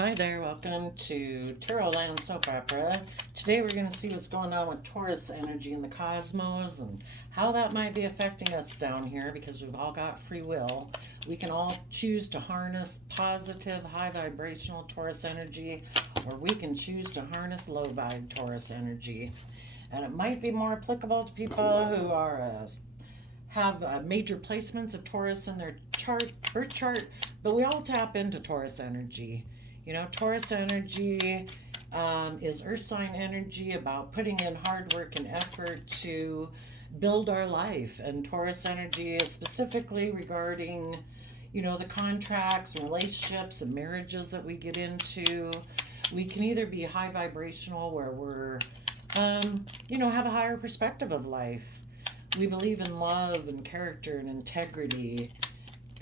Hi there, welcome to Tarot Land Soap Opera. Today we're going to see what's going on with Taurus energy in the cosmos and how that might be affecting us down here because we've all got free will. We can all choose to harness positive, high vibrational Taurus energy, or we can choose to harness low vibe Taurus energy. And it might be more applicable to people who have major placements of Taurus in their birth chart, but we all tap into Taurus energy. You know, Taurus energy is earth sign energy about putting in hard work and effort to build our life. And Taurus energy is specifically regarding, you know, the contracts and relationships and marriages that we get into. We can either be high vibrational where we're, have a higher perspective of life. We believe in love and character and integrity,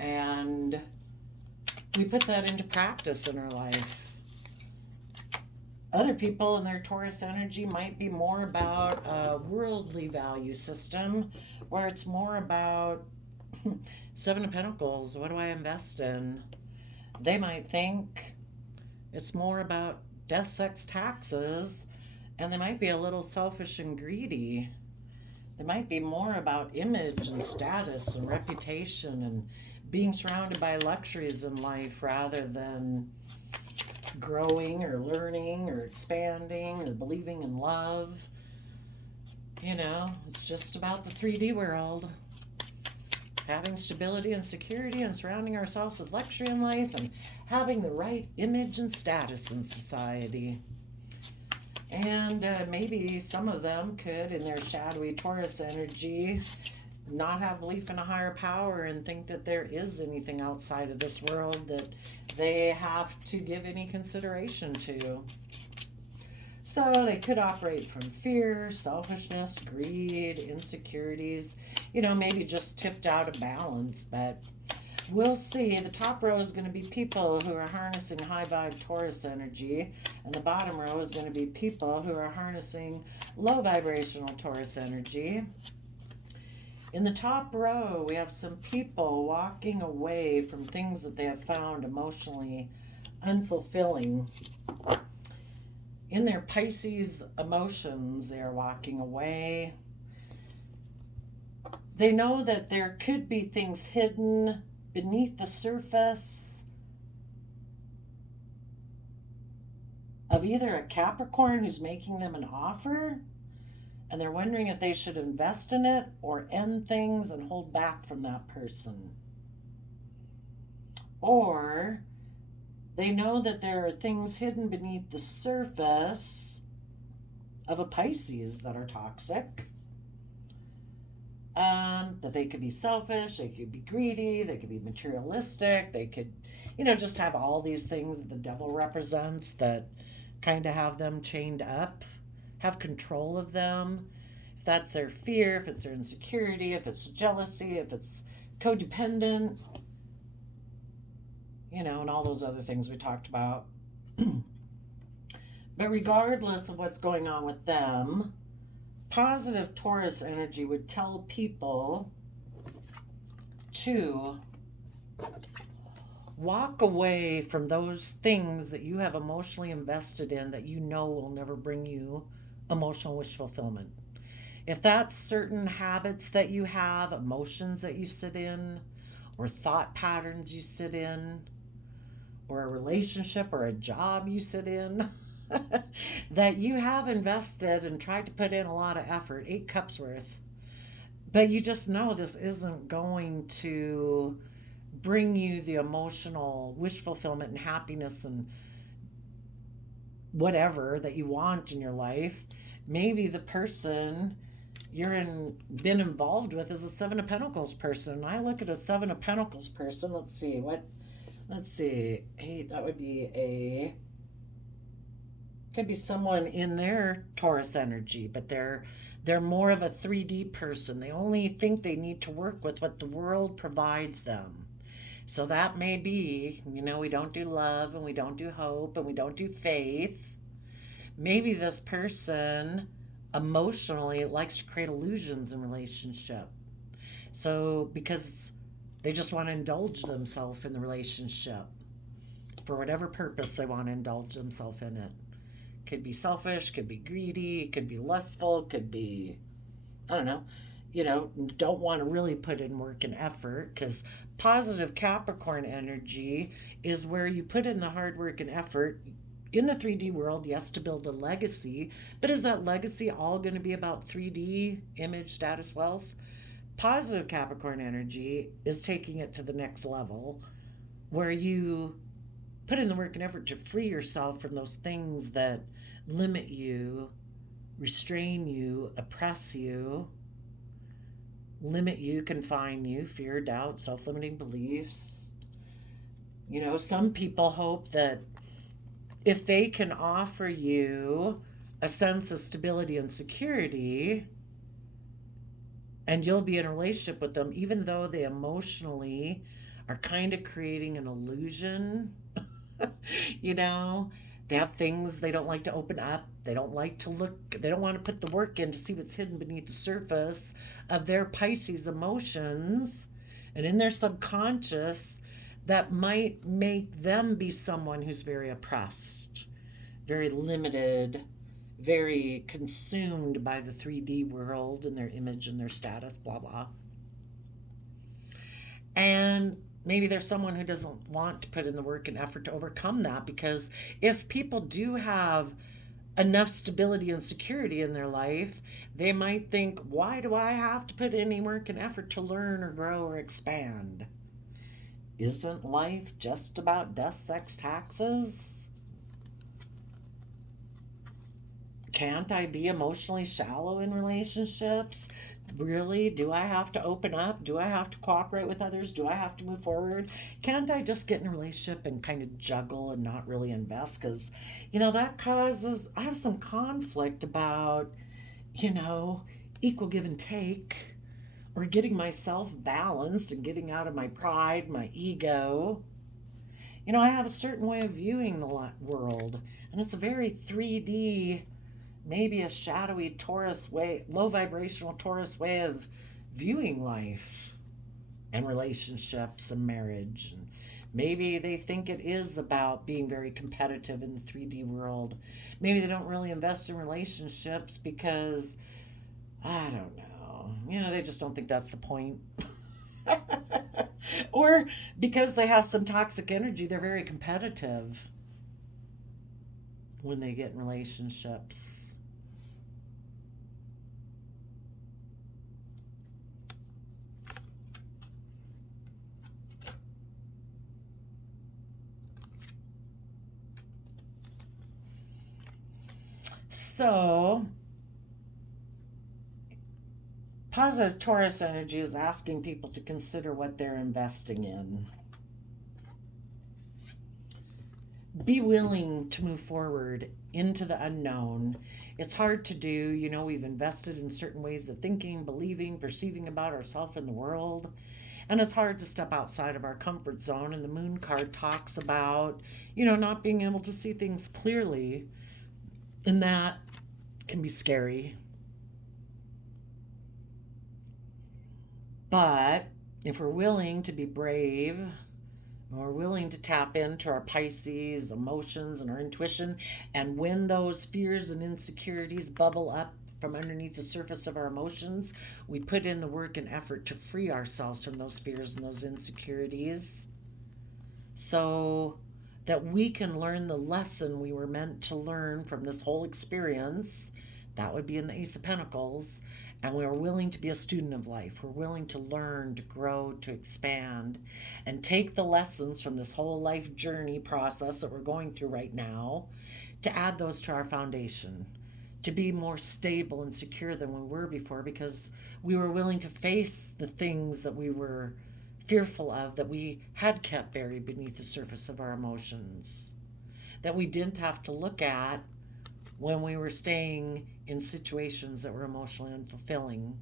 and we put that into practice in our life. Other people in their Taurus energy might be more about a worldly value system, where it's more about Seven of Pentacles. What do I invest in? They might think it's more about death, sex, taxes, and they might be a little selfish and greedy. They might be more about image and status and reputation and being surrounded by luxuries in life rather than growing or learning or expanding or believing in love. You know, it's just about the 3D world. Having stability and security and surrounding ourselves with luxury in life and having the right image and status in society. And maybe some of them could, in their shadowy Taurus energy, not have belief in a higher power and think that there is anything outside of this world that they have to give any consideration to. So they could operate from fear, selfishness, greed, insecurities, maybe just tipped out of balance. But we'll see. The top row is going to be people who are harnessing high vibe Taurus energy, and the bottom row is going to be people who are harnessing low vibrational Taurus energy. In the top row, we have some people walking away from things that they have found emotionally unfulfilling. In their Pisces emotions, they are walking away. They know that there could be things hidden beneath the surface of either a Capricorn who's making them an offer, and they're wondering if they should invest in it or end things and hold back from that person. Or they know that there are things hidden beneath the surface of a Pisces that are toxic. That they could be selfish, they could be greedy, they could be materialistic, they could, just have all these things that the devil represents that kind of have them chained up, have control of them. If that's their fear, if it's their insecurity, if it's jealousy, if it's codependent, and all those other things we talked about. But regardless of what's going on with them, positive Taurus energy would tell people to walk away from those things that you have emotionally invested in that you know will never bring you emotional wish fulfillment. If that's certain habits that you have, emotions that you sit in, or thought patterns you sit in, or a relationship or a job you sit in, that you have invested and tried to put in a lot of effort, 8 cups worth, but you just know this isn't going to bring you the emotional wish fulfillment and happiness and whatever that you want in your life. Maybe the person been involved with is a Seven of Pentacles person. I look at a Seven of Pentacles person. Let's see. Hey, that would be could be someone in their Taurus energy, but they're more of a 3D person. They only think they need to work with what the world provides them. So that may be, we don't do love and we don't do hope and we don't do faith. Maybe this person emotionally likes to create illusions in relationship. So because they just want to indulge themselves in the relationship. for whatever purpose they want to indulge themselves in it. Could be selfish, could be greedy, could be lustful, could be, I don't know, don't want to really put in work and effort, because positive Capricorn energy is where you put in the hard work and effort in the 3D world, yes, to build a legacy, but is that legacy all going to be about 3D image, status, wealth? Positive Capricorn energy is taking it to the next level where you put in the work and effort to free yourself from those things that limit you, restrain you, oppress you, limit you, confine you, fear, doubt, self-limiting beliefs. Some people hope that if they can offer you a sense of stability and security, and you'll be in a relationship with them, even though they emotionally are kind of creating an illusion. They have things they don't like to open up. They don't like to look, they don't want to put the work in to see what's hidden beneath the surface of their Pisces emotions and in their subconscious that might make them be someone who's very oppressed, very limited, very consumed by the 3D world and their image and their status, blah, blah. And maybe there's someone who doesn't want to put in the work and effort to overcome that, because if people do have enough stability and security in their life, they might think, why do I have to put any work and effort to learn or grow or expand? Isn't life just about death, sex, taxes? Can't I be emotionally shallow in relationships? Really? Do I have to open up? Do I have to cooperate with others? Do I have to move forward? Can't I just get in a relationship and kind of juggle and not really invest? Because, that causes, I have some conflict about, equal give and take, or getting myself balanced and getting out of my pride, my ego. I have a certain way of viewing the world, and it's a very 3D, maybe a shadowy Taurus way, low vibrational Taurus way of viewing life and relationships and marriage. And maybe they think it is about being very competitive in the 3D world. Maybe they don't really invest in relationships because, I don't know, they just don't think that's the point. Or because they have some toxic energy, they're very competitive when they get in relationships. So, positive Taurus energy is asking people to consider what they're investing in. Be willing to move forward into the unknown. It's hard to do. We've invested in certain ways of thinking, believing, perceiving about ourselves and the world. And it's hard to step outside of our comfort zone. And the moon card talks about, not being able to see things clearly. And that can be scary. But if we're willing to be brave, and we're willing to tap into our Pisces emotions and our intuition, and when those fears and insecurities bubble up from underneath the surface of our emotions, we put in the work and effort to free ourselves from those fears and those insecurities so that we can learn the lesson we were meant to learn from this whole experience. That would be in the Ace of Pentacles. And we are willing to be a student of life. We're willing to learn, to grow, to expand, and take the lessons from this whole life journey process that we're going through right now to add those to our foundation, to be more stable and secure than we were before, because we were willing to face the things that we were fearful of, that we had kept buried beneath the surface of our emotions, that we didn't have to look at when we were staying in situations that were emotionally unfulfilling.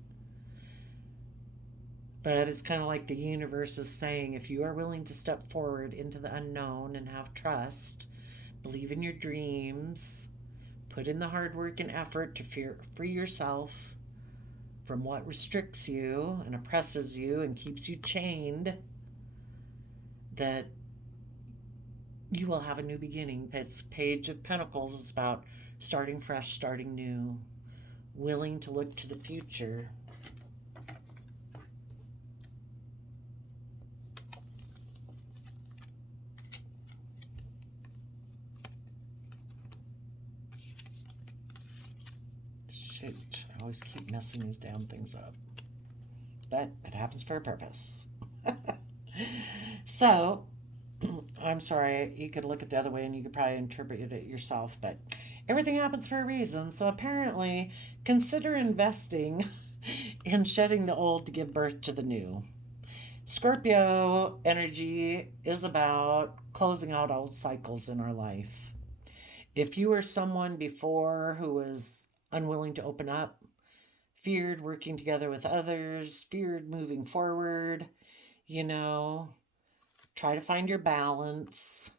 But it's kind of like the universe is saying, if you are willing to step forward into the unknown and have trust, believe in your dreams, put in the hard work and effort to free yourself from what restricts you and oppresses you and keeps you chained, that You will have a new beginning. This Page of Pentacles is about starting fresh, starting new, willing to look to the future. Shoot, I always keep messing these damn things up. But it happens for a purpose. So, I'm sorry, you could look at the other way and you could probably interpret it yourself, but everything happens for a reason. So apparently, consider investing in shedding the old to give birth to the new. Scorpio energy is about closing out old cycles in our life. If you were someone before who was unwilling to open up, feared working together with others, feared moving forward, try to find your balance,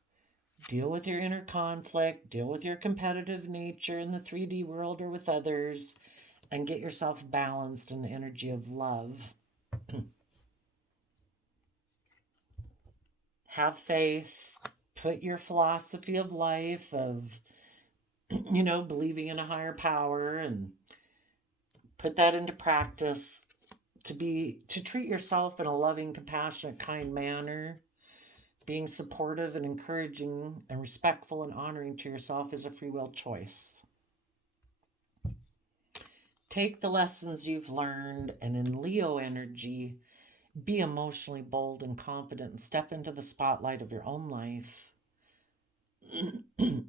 deal with your inner conflict, deal with your competitive nature in the 3D world or with others, and get yourself balanced in the energy of love. Have faith, put your philosophy of life of, believing in a higher power, and put that into practice to treat yourself in a loving, compassionate, kind manner. Being supportive and encouraging and respectful and honoring to yourself is a free will choice. Take the lessons you've learned, and in Leo energy, be emotionally bold and confident and step into the spotlight of your own life.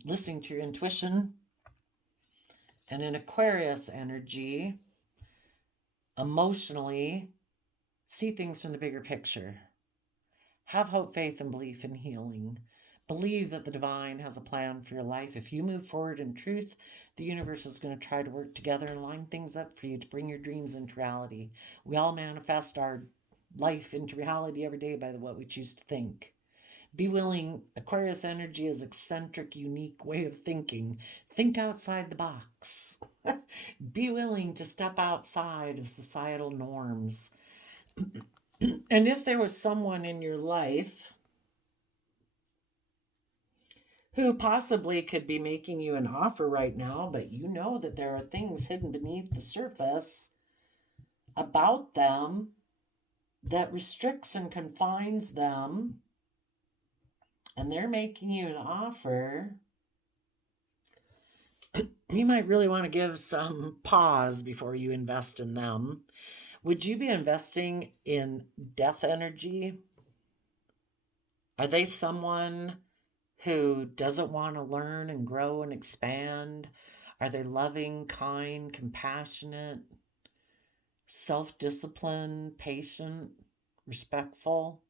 Listening to your intuition. And in Aquarius energy, emotionally, see things from the bigger picture. Have hope, faith, and belief in healing. Believe that the divine has a plan for your life. If you move forward in truth, the universe is going to try to work together and line things up for you to bring your dreams into reality. We all manifest our life into reality every day by what we choose to think. Be willing. Aquarius energy is eccentric, unique way of thinking. Think outside the box. Be willing to step outside of societal norms. And if there was someone in your life who possibly could be making you an offer right now, but you know that there are things hidden beneath the surface about them that restricts and confines them, and they're making you an offer, you might really want to give some pause before you invest in them. Would you be investing in death energy? Are they someone who doesn't want to learn and grow and expand? Are they loving, kind, compassionate, self-disciplined, patient, respectful?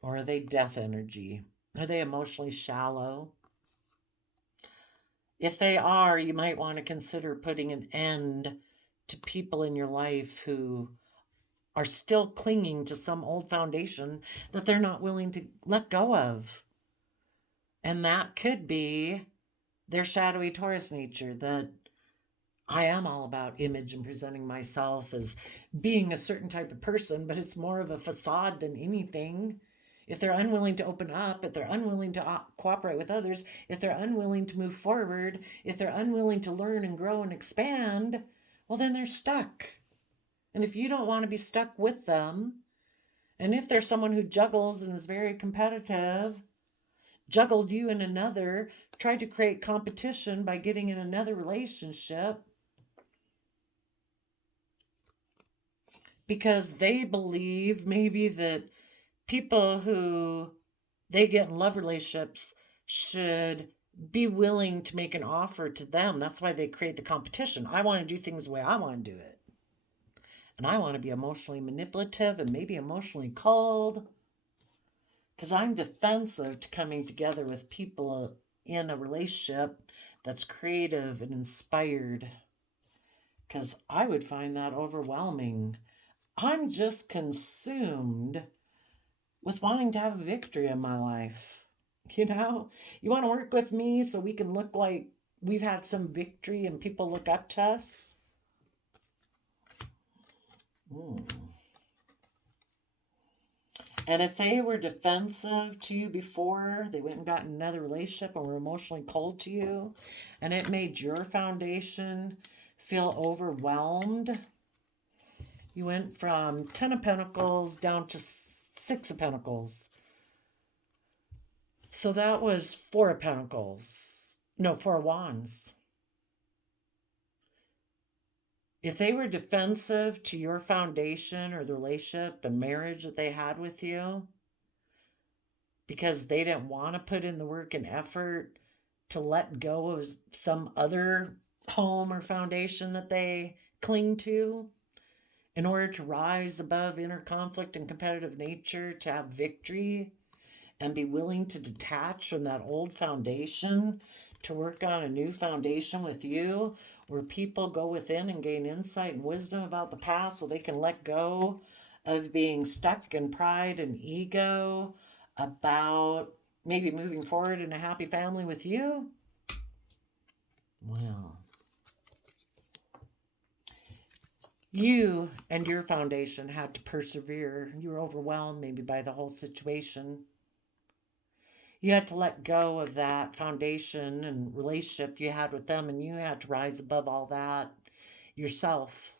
Or are they death energy? Are they emotionally shallow? If they are, you might want to consider putting an end to people in your life who are still clinging to some old foundation that they're not willing to let go of. And that could be their shadowy Taurus nature, that I am all about image and presenting myself as being a certain type of person, but it's more of a facade than anything. If they're unwilling to open up, if they're unwilling to cooperate with others, if they're unwilling to move forward, if they're unwilling to learn and grow and expand, well, then they're stuck. And if you don't want to be stuck with them, and if there's someone who juggles and is very competitive, juggled you in another, tried to create competition by getting in another relationship because they believe maybe that people who they get in love relationships should be willing to make an offer to them. That's why they create the competition. I want to do things the way I want to do it. And I want to be emotionally manipulative and maybe emotionally cold, because I'm defensive to coming together with people in a relationship that's creative and inspired, because I would find that overwhelming. I'm just consumed with wanting to have a victory in my life. You want to work with me so we can look like we've had some victory and people look up to us? And if they were defensive to you before, they went and got in another relationship and were emotionally cold to you, and it made your foundation feel overwhelmed. You went from 10 of Pentacles down to 6 of Pentacles. So that was 4 of Pentacles. No, 4 of Wands. If they were defensive to your foundation or the relationship, the marriage that they had with you, because they didn't want to put in the work and effort to let go of some other home or foundation that they cling to in order to rise above inner conflict and competitive nature, to have victory and be willing to detach from that old foundation to work on a new foundation with you, where people go within and gain insight and wisdom about the past so they can let go of being stuck in pride and ego about maybe moving forward in a happy family with you. Well, you and your foundation had to persevere. You were overwhelmed maybe by the whole situation. You had to let go of that foundation and relationship you had with them, and you had to rise above all that yourself.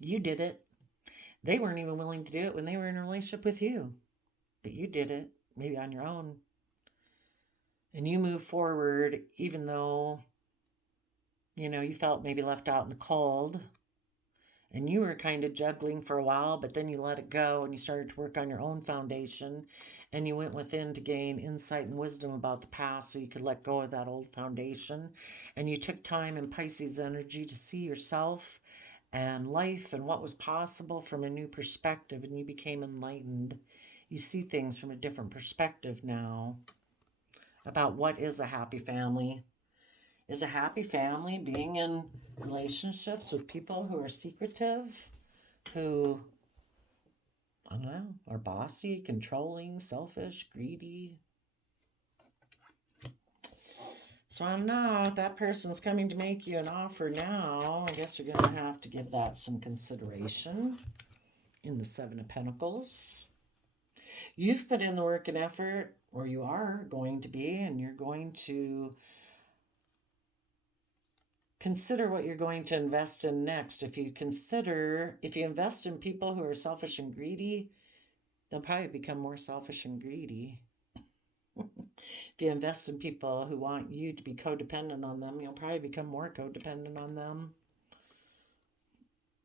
You did it. They weren't even willing to do it when they were in a relationship with you, but you did it, maybe on your own. And you moved forward even though, you felt maybe left out in the cold. And you were kind of juggling for a while, but then you let it go and you started to work on your own foundation, and you went within to gain insight and wisdom about the past so you could let go of that old foundation. And you took time in Pisces energy to see yourself and life and what was possible from a new perspective, and you became enlightened. You see things from a different perspective now about what is a happy family. Is a happy family being in relationships with people who are secretive, who, I don't know, are bossy, controlling, selfish, greedy? So I don't know if that person's coming to make you an offer now. I guess you're going to have to give that some consideration in the 7 of Pentacles. You've put in the work and effort, or you are going to be, and you're going to consider what you're going to invest in next. If you invest in people who are selfish and greedy, they'll probably become more selfish and greedy. If you invest in people who want you to be codependent on them, you'll probably become more codependent on them.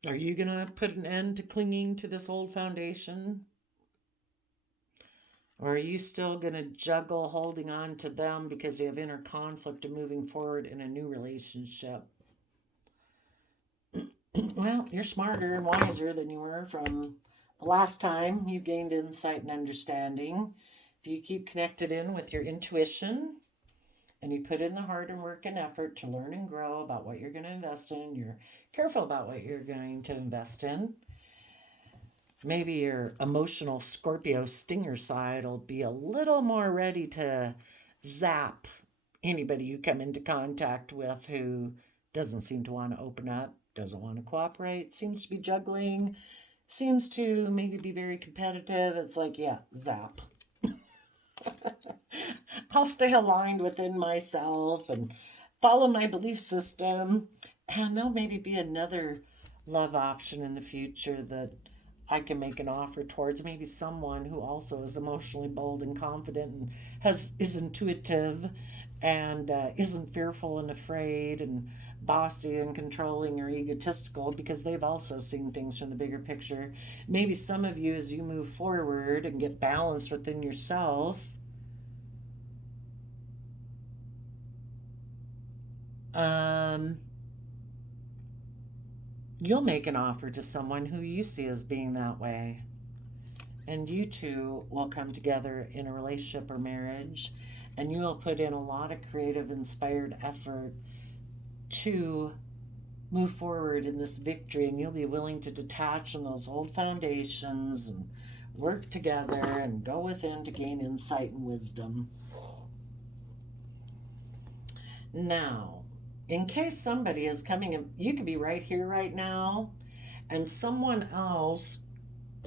Are you going to put an end to clinging to this old foundation? Or are you still going to juggle holding on to them because you have inner conflict of moving forward in a new relationship? Well, you're smarter and wiser than you were from the last time you gained insight and understanding. If you keep connected in with your intuition and you put in the hard work and effort to learn and grow about what you're going to invest in, you're careful about what you're going to invest in, maybe your emotional Scorpio stinger side will be a little more ready to zap anybody you come into contact with who doesn't seem to want to open up, doesn't want to cooperate, seems to be juggling, seems to maybe be very competitive. It's like, yeah, zap. I'll stay aligned within myself and follow my belief system, and there'll maybe be another love option in the future that I can make an offer towards. Maybe someone who also is emotionally bold and confident and is intuitive and isn't fearful and afraid and bossy and controlling or egotistical, because they've also seen things from the bigger picture. Maybe some of you, as you move forward and get balanced within yourself, you'll make an offer to someone who you see as being that way. And you two will come together in a relationship or marriage, and you will put in a lot of creative, inspired effort to move forward in this victory, and you'll be willing to detach from those old foundations and work together and go within to gain insight and wisdom. Now, in case somebody is coming, you could be right here right now, and someone else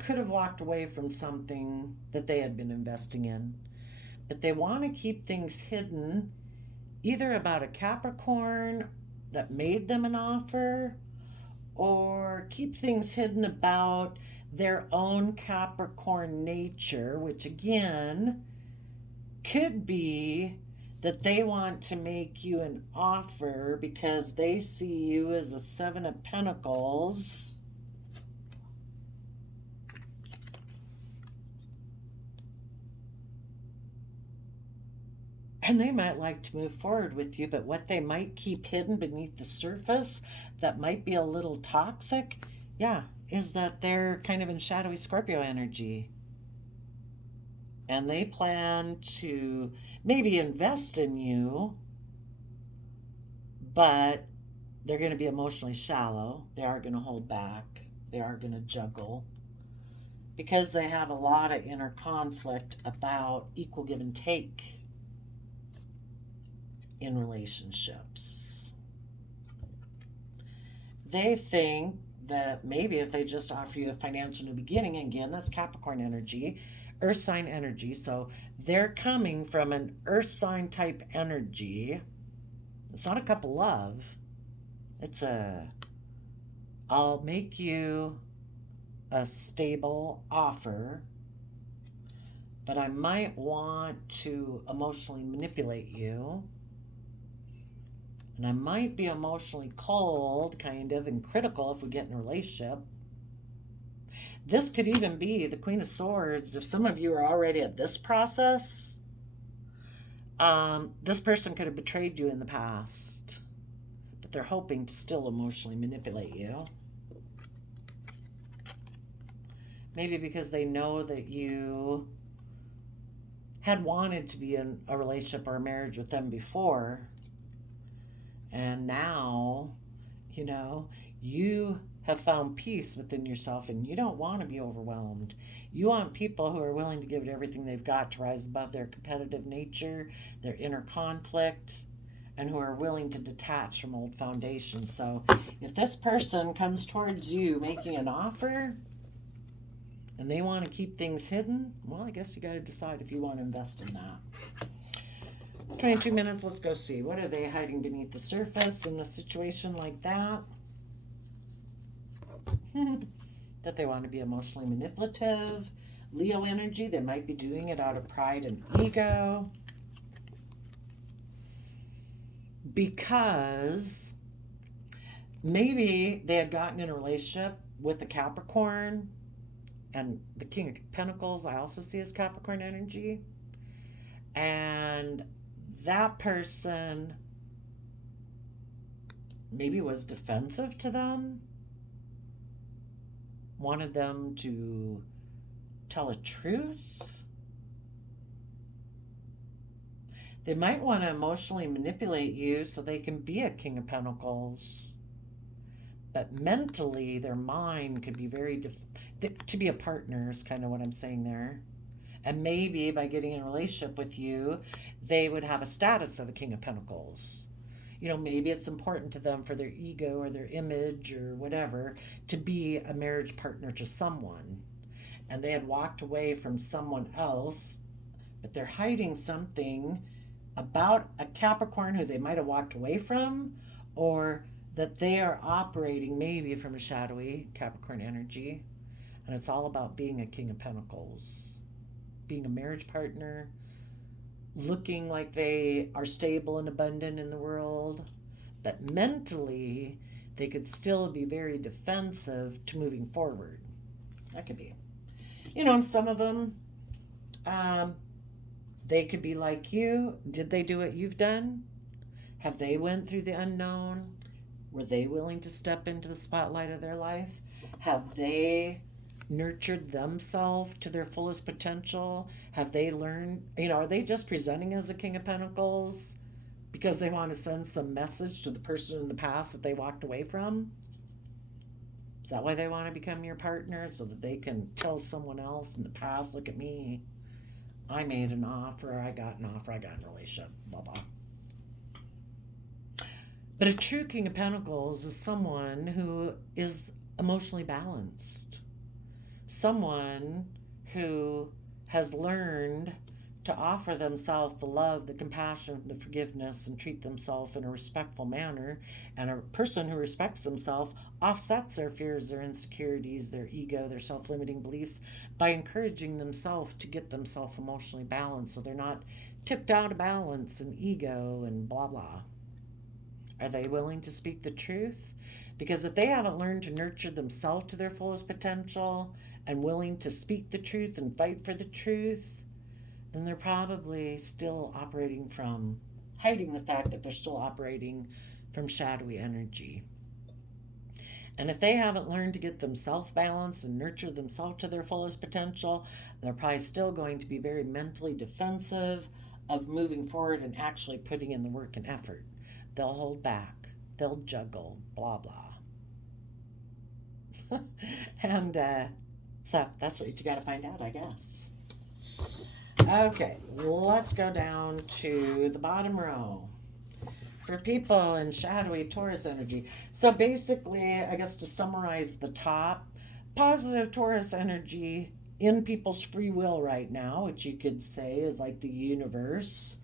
could have walked away from something that they had been investing in, but they want to keep things hidden, either about a Capricorn that made them an offer, or keep things hidden about their own Capricorn nature, which again could be that they want to make you an offer because they see you as a Seven of Pentacles. And they might like to move forward with you, but what they might keep hidden beneath the surface that might be a little toxic, yeah, is that they're kind of in shadowy Scorpio energy. And they plan to maybe invest in you, but they're going to be emotionally shallow. They are going to hold back. They are going to juggle because they have a lot of inner conflict about equal give and take in relationships. They think that maybe if they just offer you a financial new beginning, again, that's Capricorn energy, earth sign energy. So they're coming from an earth sign type energy. It's not a cup of love. It's I'll make you a stable offer, but I might want to emotionally manipulate you. And I might be emotionally cold, kind of, and critical if we get in a relationship. This could even be the Queen of Swords. If some of you are already at this process, this person could have betrayed you in the past, but they're hoping to still emotionally manipulate you. Maybe because they know that you had wanted to be in a relationship or a marriage with them before. And now, you have found peace within yourself and you don't want to be overwhelmed. You want people who are willing to give it everything they've got to rise above their competitive nature, their inner conflict, and who are willing to detach from old foundations. So if this person comes towards you making an offer and they want to keep things hidden, well, I guess you got to decide if you want to invest in that. 22 minutes, let's go see. What are they hiding beneath the surface in a situation like that? That they want to be emotionally manipulative. Leo energy, they might be doing it out of pride and ego. Because maybe they had gotten in a relationship with a Capricorn, and the King of Pentacles I also see as Capricorn energy. And that person maybe was defensive to them, wanted them to tell a truth. They might want to emotionally manipulate you so they can be a King of Pentacles. But mentally, their mind could be very to be a partner is kind of what I'm saying there. And maybe by getting in a relationship with you, they would have a status of a King of Pentacles. Maybe it's important to them for their ego or their image or whatever to be a marriage partner to someone. And they had walked away from someone else, but they're hiding something about a Capricorn who they might have walked away from, or that they are operating maybe from a shadowy Capricorn energy. And it's all about being a King of Pentacles, being a marriage partner, looking like they are stable and abundant in the world, but mentally they could still be very defensive to moving forward. That could be. And some of them, they could be like you. Did they do what you've done? Have they went through the unknown? Were they willing to step into the spotlight of their life? Have they nurtured themselves to their fullest potential? Have they learned, are they just presenting as a King of Pentacles because they want to send some message to the person in the past that they walked away from? Is that why they want to become your partner? So that they can tell someone else in the past, look at me, I made an offer, I got in a relationship, blah, blah. But a true King of Pentacles is someone who is emotionally balanced. someone who has learned to offer themselves the love, the compassion, the forgiveness, and treat themselves in a respectful manner. And a person who respects themselves offsets their fears, their insecurities, their ego, their self limiting beliefs by encouraging themselves to get themselves emotionally balanced so they're not tipped out of balance and ego and blah blah. Are they willing to speak the truth? Because if they haven't learned to nurture themselves to their fullest potential and willing to speak the truth and fight for the truth, then they're probably still operating from hiding the fact that they're still operating from shadowy energy. And if they haven't learned to get themselves balanced and nurture themselves to their fullest potential, they're probably still going to be very mentally defensive of moving forward and actually putting in the work and effort. They'll hold back, they'll juggle, blah, blah. And so that's what you got to find out, I guess. Okay, let's go down to the bottom row for people in shadowy Taurus energy. So basically, I guess to summarize the top, positive Taurus energy in people's free will right now, which you could say is like the universe,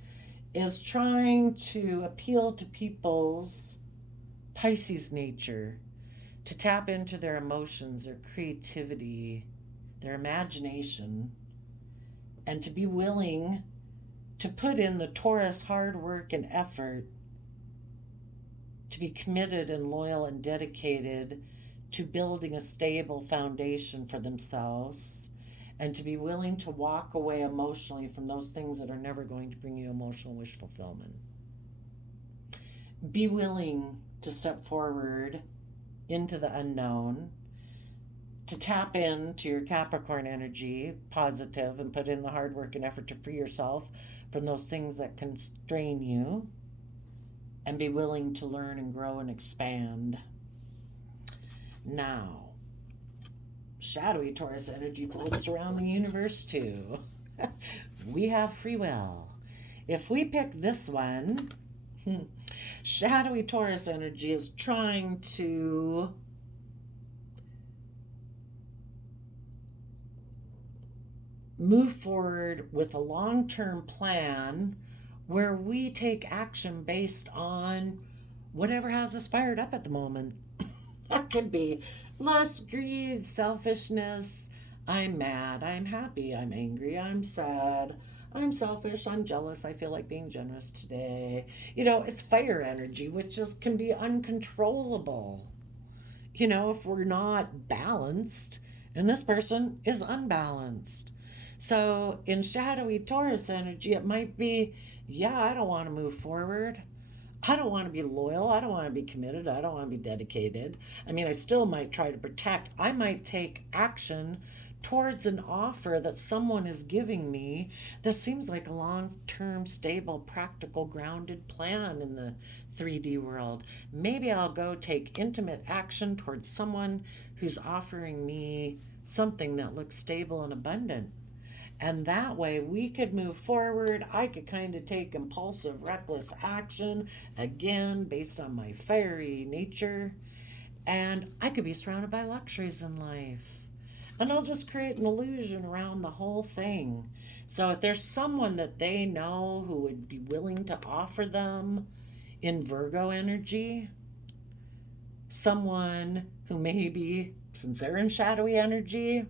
is trying to appeal to people's Pisces nature, to tap into their emotions, their creativity, their imagination, and to be willing to put in the Taurus hard work and effort to be committed and loyal and dedicated to building a stable foundation for themselves, and to be willing to walk away emotionally from those things that are never going to bring you emotional wish fulfillment. Be willing to step forward into the unknown, to tap into your Capricorn energy, positive, and put in the hard work and effort to free yourself from those things that constrain you, and be willing to learn and grow and expand. Now, shadowy Taurus energy floats around the universe too. We have free will. If we pick this one, shadowy Taurus energy is trying to move forward with a long-term plan where we take action based on whatever has us fired up at the moment. That could be lust, greed, selfishness. I'm mad, I'm happy, I'm angry, I'm sad, I'm selfish, I'm jealous, I feel like being generous today. It's fire energy, which just can be uncontrollable. If we're not balanced, and this person is unbalanced. So in shadowy Taurus energy, it might be, yeah, I don't want to move forward. I don't want to be loyal. I don't want to be committed. I don't want to be dedicated. I still might try to protect. I might take action towards an offer that someone is giving me that seems like a long-term, stable, practical, grounded plan in the 3D world. Maybe I'll go take intimate action towards someone who's offering me something that looks stable and abundant. And that way we could move forward. I could kind of take impulsive, reckless action, again, based on my fiery nature. And I could be surrounded by luxuries in life. And I'll just create an illusion around the whole thing. So if there's someone that they know who would be willing to offer them in Virgo energy, someone who maybe, since they're in shadowy energy,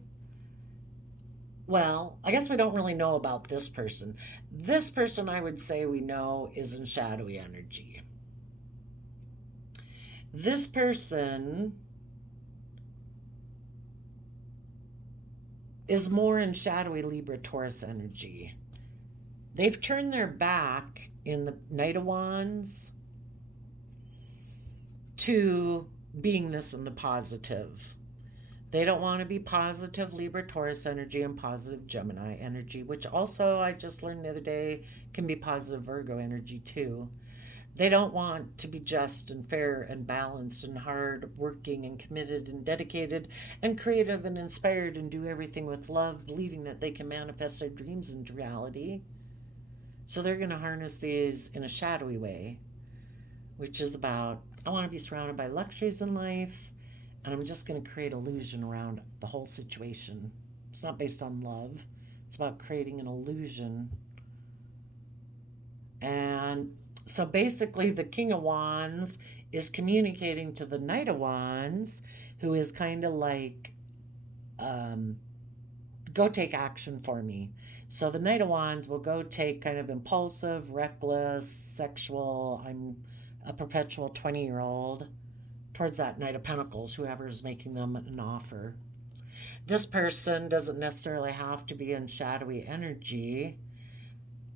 well, I guess we don't really know about this person. This person, I would say we know, is in shadowy energy. This person is more in shadowy Libra Taurus energy. They've turned their back in the Knight of Wands to beingness and the positive. They don't want to be positive Libra Taurus energy and positive Gemini energy, which also I just learned the other day can be positive Virgo energy too. They don't want to be just and fair and balanced and hard working and committed and dedicated and creative and inspired and do everything with love, believing that they can manifest their dreams into reality. So they're going to harness these in a shadowy way, which is about, I want to be surrounded by luxuries in life, And I'm just going to create illusion around the whole situation. It's not based on love. It's about creating an illusion. And so basically, the King of Wands is communicating to the Knight of Wands, who is kind of like, um, go take action for me. So the Knight of Wands will go take kind of impulsive, reckless, sexual, I'm a perpetual 20-year-old towards that Knight of Pentacles, whoever is making them an offer. This person doesn't necessarily have to be in shadowy energy,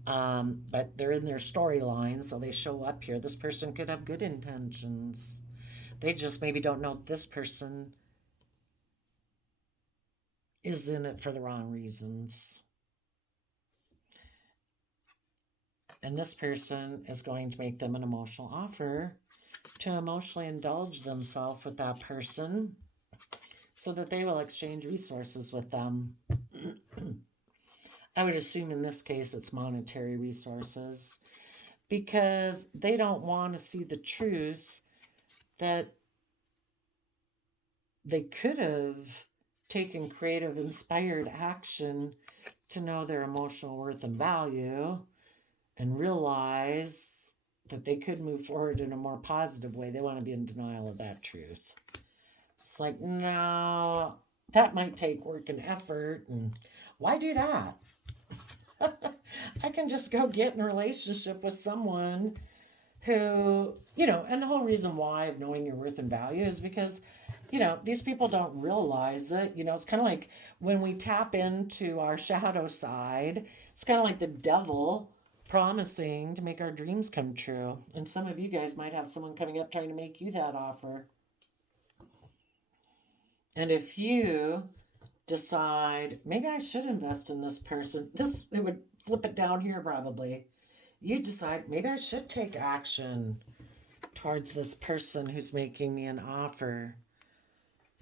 but they're in their storyline, so they show up here. This person could have good intentions. They just maybe don't know this person is in it for the wrong reasons. And this person is going to make them an emotional offer to emotionally indulge themselves with that person so that they will exchange resources with them. I would assume in this case it's monetary resources, because they don't want to see the truth that they could have taken creative, inspired action to know their emotional worth and value and realize that they could move forward in a more positive way. They want to be in denial of that truth. It's like, no, that might take work and effort, and why do that? I can just go get in a relationship with someone who, and the whole reason why of knowing your worth and value is because, these people don't realize it. It's kind of like when we tap into our shadow side, it's kind of like the devil promising to make our dreams come true. And some of you guys might have someone coming up trying to make you that offer. And if you decide, maybe I should invest in this person, it would flip it down here probably. You decide, maybe I should take action towards this person who's making me an offer,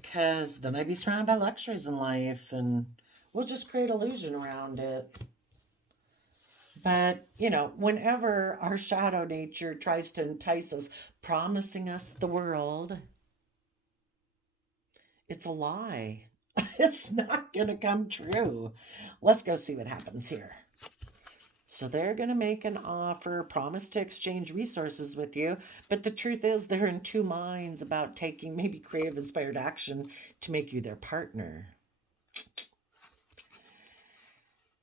because then I'd be surrounded by luxuries in life and we'll just create illusion around it. But, whenever our shadow nature tries to entice us, promising us the world, it's a lie. It's not going to come true. Let's go see what happens here. So they're going to make an offer, promise to exchange resources with you. But the truth is, they're in two minds about taking maybe creative, inspired action to make you their partner.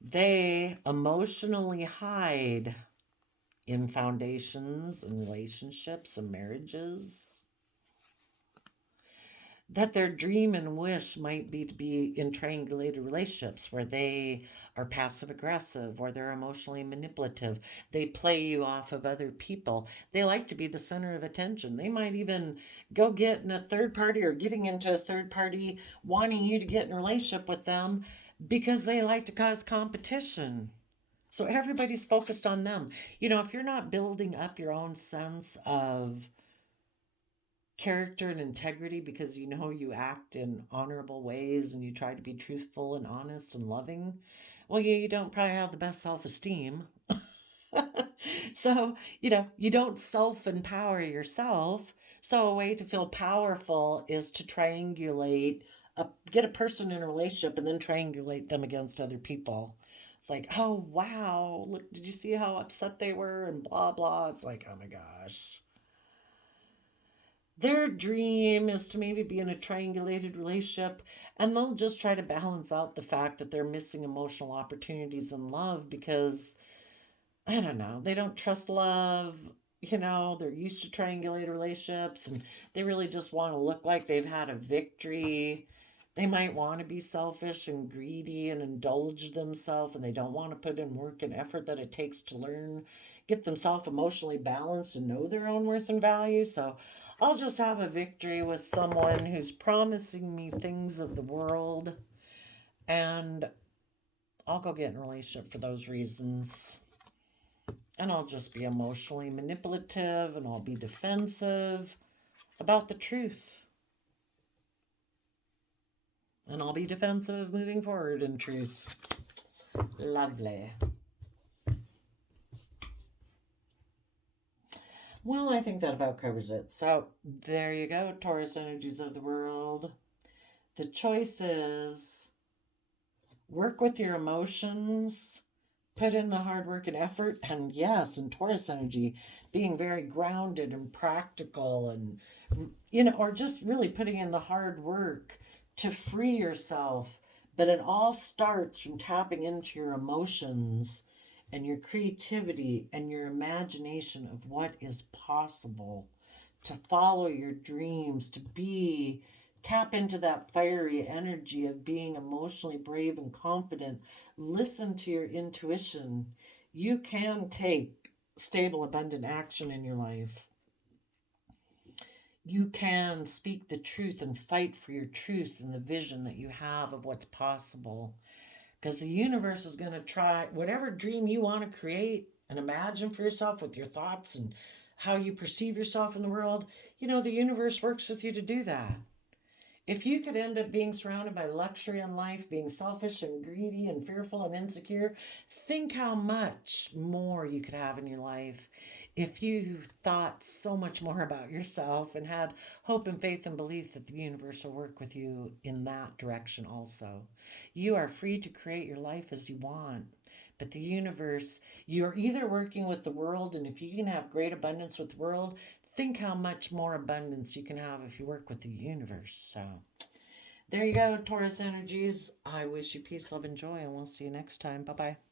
They emotionally hide in foundations and relationships and marriages that their dream and wish might be to be in triangulated relationships where they are passive aggressive or they're emotionally manipulative. They play you off of other people. They like to be the center of attention. They might even go get in a third party or getting into a third party wanting you to get in a relationship with them because they like to cause competition. So everybody's focused on them. If you're not building up your own sense of character and integrity because you act in honorable ways and you try to be truthful and honest and loving, well, you don't probably have the best self-esteem. So, you don't self-empower yourself. So a way to feel powerful is to triangulate, get a person in a relationship and then triangulate them against other people. It's like, oh, wow, look, did you see how upset they were and blah, blah. It's like, oh my gosh. Their dream is to maybe be in a triangulated relationship, and they'll just try to balance out the fact that they're missing emotional opportunities in love because, I don't know, they don't trust love. They're used to triangulated relationships and they really just want to look like they've had a victory. They might want to be selfish and greedy and indulge themselves, and they don't want to put in work and effort that it takes to learn, get themselves emotionally balanced and know their own worth and value. So I'll just have a victory with someone who's promising me things of the world, and I'll go get in a relationship for those reasons. And I'll just be emotionally manipulative and I'll be defensive about the truth. And I'll be defensive moving forward in truth. Lovely. Well, I think that about covers it. So there you go, Taurus energies of the world. The choice is work with your emotions, put in the hard work and effort, and yes, in Taurus energy, being very grounded and practical, and or just really putting in the hard work to free yourself. But it all starts from tapping into your emotions and your creativity and your imagination of what is possible, to follow your dreams, to be tap into that fiery energy of being emotionally brave and confident. Listen to your intuition. You can take stable, abundant action in your life. You can speak the truth and fight for your truth and the vision that you have of what's possible. Because the universe is going to try whatever dream you want to create and imagine for yourself with your thoughts and how you perceive yourself in the world. The universe works with you to do that. If you could end up being surrounded by luxury in life, being selfish and greedy and fearful and insecure, think how much more you could have in your life if you thought so much more about yourself and had hope and faith and belief that the universe will work with you in that direction also. You are free to create your life as you want. But the universe, you're either working with the world, and if you can have great abundance with the world, think how much more abundance you can have if you work with the universe. So there you go, Taurus energies. I wish you peace, love, and joy, and we'll see you next time. Bye bye.